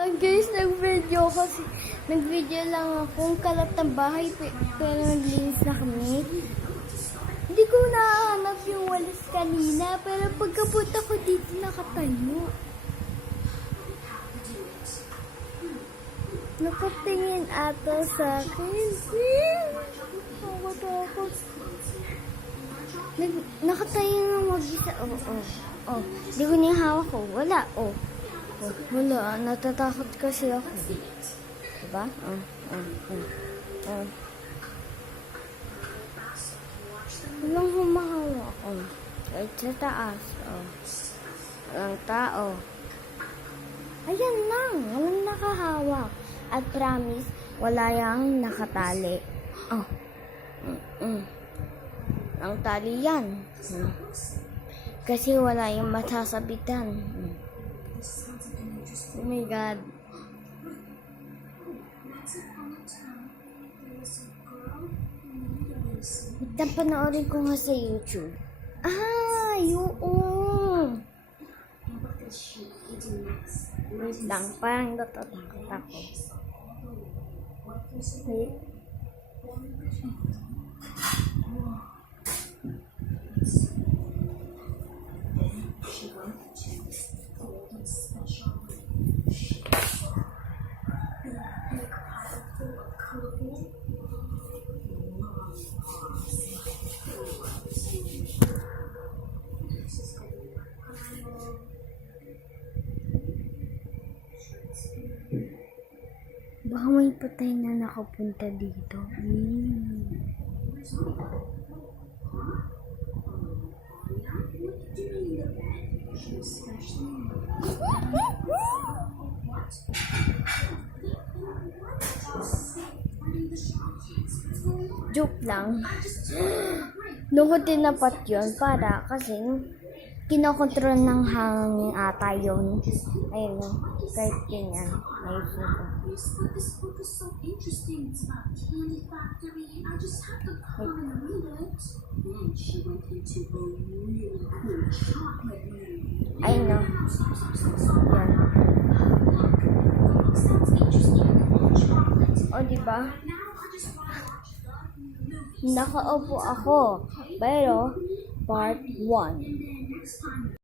Guys, nag-video lang akong kalat ng bahay pero naglinis na kami. Hindi ko nahanap yung walis kanina pero pagkapunta ko dito nakatayo. Nakatingin ata sa akin. Nakatakot. Nakatayo ng mag-isa. Oh. Hindi ko niya hawak ko. Wala. Wala. Natatakot kasi ako. Diba? Walang humahawak. Kahit sa taas. Walang tao. Ayan lang. Walang nakahawak. At promise, wala yang nakatali. Ang tali yan. Kasi wala yung masasabitan. Oh my God. Itang panoorin ko nga sa YouTube. Yun. Wait lang, parang natatakot ako. Wait. Baka may patay na nakapunta dito. Joke lang. Nung ko tinapat yun para kasi kinokontrol ng hangin ata yun. Ayun, kahit ganyan. Ayun ko. Ayun na. Yan. O, diba? Nakaupo ako. Pero, part 1.